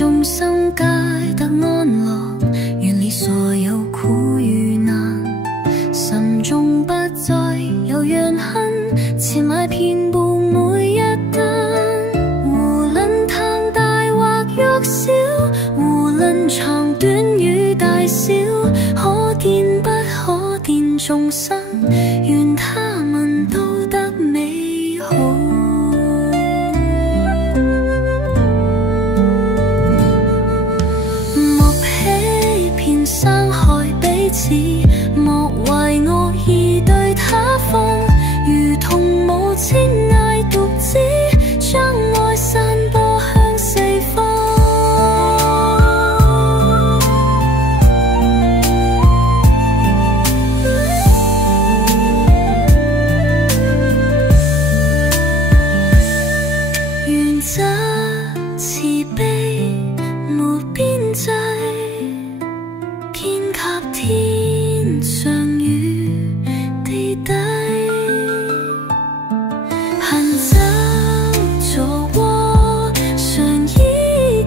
眾生皆得安樂，遠離所有苦與難，心中不再有怨恨，前來遍佈每一燈。無論貪大或弱小，無論長短與大小，可見不可見眾生，願他們都得美好。莫欺騙傷害彼此，莫懷惡意對他方，如同母親愛獨子，將愛散播向四方。願這慈悲無邊際，遍及天上與地底。行走坐臥常憶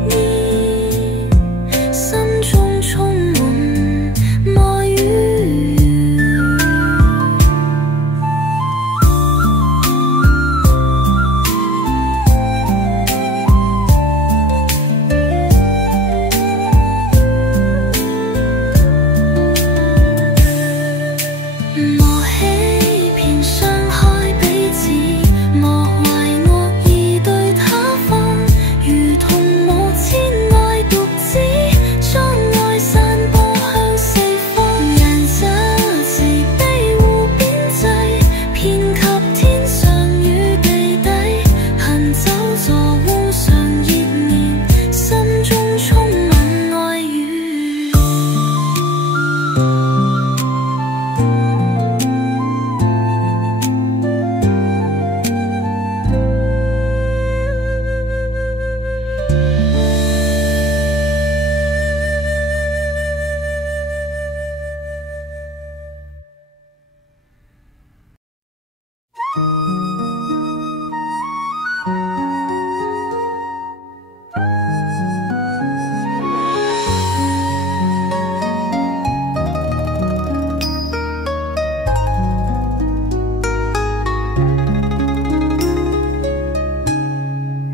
念，心中充滿愛與莫欺騙傷害彼此，莫懷惡意對他方，如同母親愛獨子，將愛散播向四方。人這慈悲無邊際，遍及天上與地底。行走坐臥常憶念，心中充滿愛與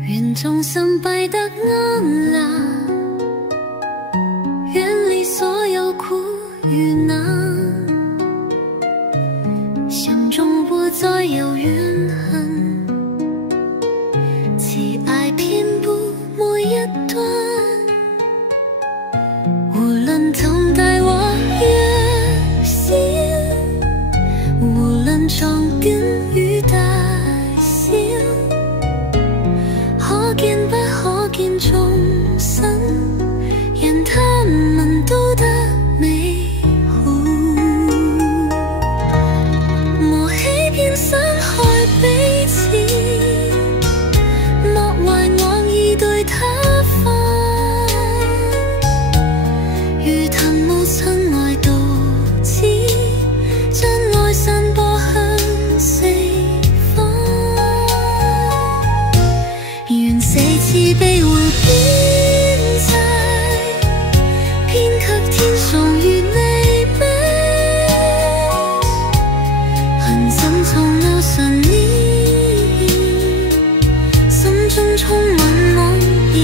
願眾生閉得安樂，遠離所有苦與難，心中不再有怨恨，慈愛遍佈每一端。無論貪大或弱小，無論長短與大小，可見不可見眾生，願他們都得美好。莫欺騙傷害彼此，莫懷惡意對他方，如同母親愛獨子，將愛散播向四方。願四慈悲無邊際，遍及天上與地底。行深藏那神念，心中充滿愛意。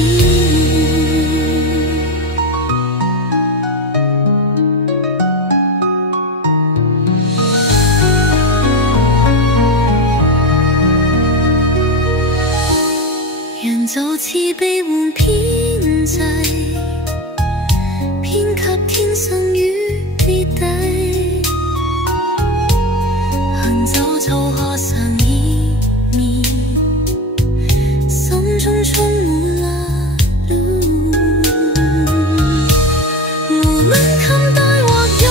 人造慈悲無邊際，遍及天上與地底。行走走河上意念，心中充滿了路。無論貪大或弱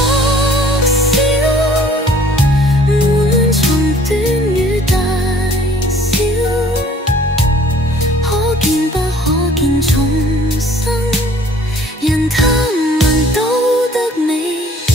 小，無論長短與大小，可見不可見眾生，願他們都得美善。